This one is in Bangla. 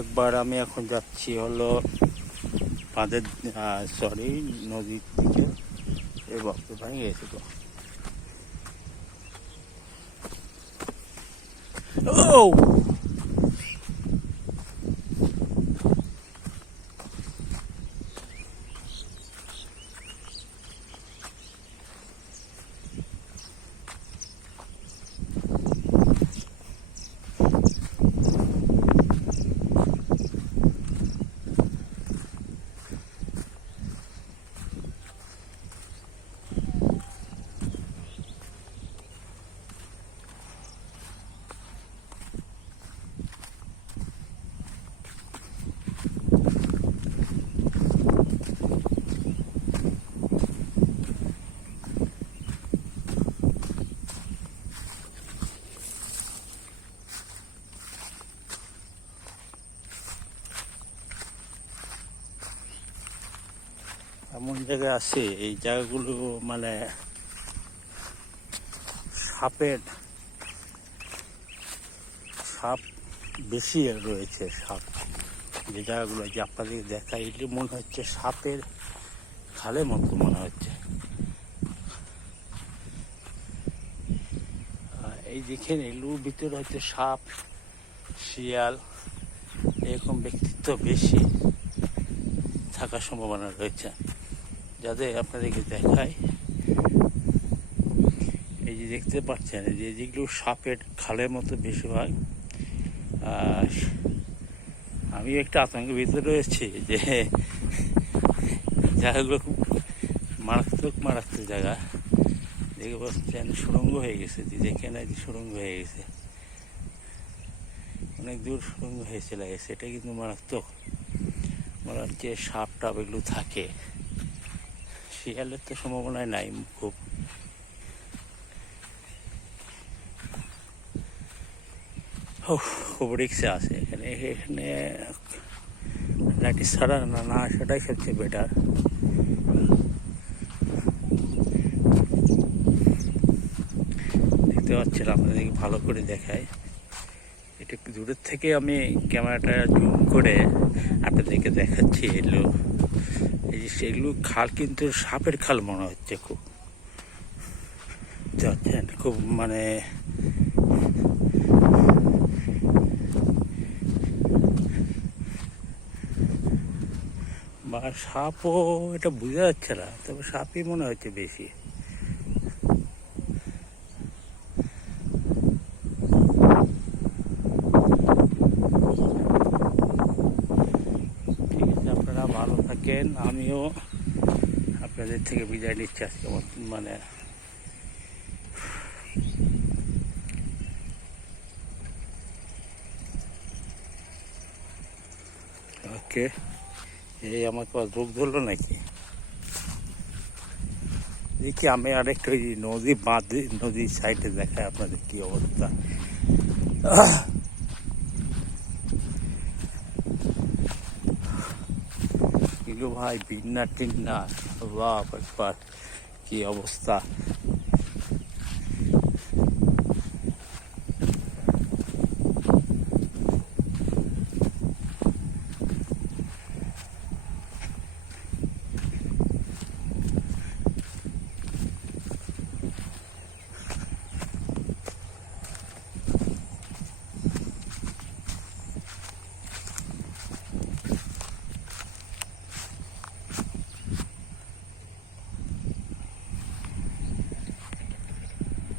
একবার আমি এখন যাচ্ছি হলো বাঁধের সরি নদীর দিকে। এ বক্ত ভাই গেছে তো। ও এমন জায়গায় আছে, এই জায়গাগুলো মানে সাপের, সাপ বেশি রয়েছে, সাপ। যে জায়গাগুলো যে আপনাদের দেখা এটি মনে হচ্ছে সাপের খালের মতো মনে হচ্ছে। এই যেখানে এগুলোর ভিতরে হচ্ছে সাপ, শিয়াল, এরকম ব্যক্তিত্ব বেশি থাকার সম্ভাবনা রয়েছে। যাতে আপনাদেরকে দেখায় এই যে দেখতে পাচ্ছেন যে যেগুলো সাপের খালের মতো বেশিরভাগ। আর আমি একটা আতঙ্কের ভিতরে রয়েছি যে জায়গাগুলো খুব মারাত্মক মারাত্মক জায়গা। দেখে বলছেন সুরঙ্গ হয়ে গেছে, যে যেখানে যে সুরঙ্গ হয়ে গেছে। অনেক দূর সুরঙ্গ হয়ে চলে গেছে, এটা কিন্তু মারাত্মক। মনে হচ্ছে সাপ টাপ এগুলো থাকে। শিয়ালের তো সম্ভাবনায় নাই খুব। খুব রিক্সা আছে এখানে। এখানে লাঠি ছাড়া না না সেটাই সবচেয়ে বেটার দেখতে পাচ্ছিলাম আপনাদেরকে ভালো করে দেখায়। এটা একটু দূরের থেকে আমি ক্যামেরাটা জুম করে আপনাদেরকে দেখাচ্ছি এগুলো এই যে সেগুলো খাল কিন্তু সাপের খাল মনে হচ্ছে খুব। যাচ্ছেন খুব মানে বা সাপও এটা বোঝা যাচ্ছে না, তবে সাপই মনে হচ্ছে বেশি ঠিক আছে আপনারা ভালো থাকেন আমিও আপনাদের থেকে বিদায় নিচ্ছি আজকে মানে ওকে, এই আমাকে রোগ ধরলো নাকি? দেখি আমি আরেকটা নদী বাঁধ, নদীর সাইডে দেখাই আপনাদের কি অবস্থা। ভাই বিন্না টিন্না বাপ একবার কি অবস্থা